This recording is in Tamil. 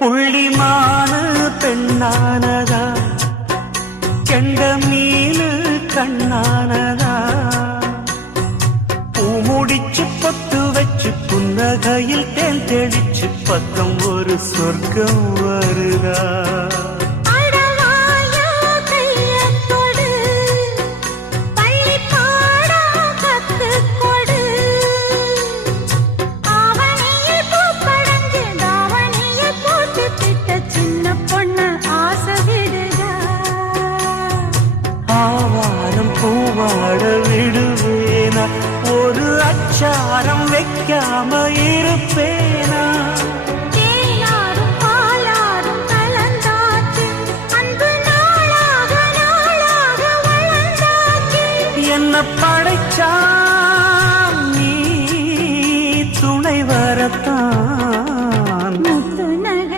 புள்ளிமானு பெண்ணானதா, கெண்ட மீனு கண்ணானதா, பூ முடிச்சு பொட்டு வச்சு புன்னகையில் தேன் தெளிச்சு பக்கம் ஒரு சொர்க்கம் வருதா.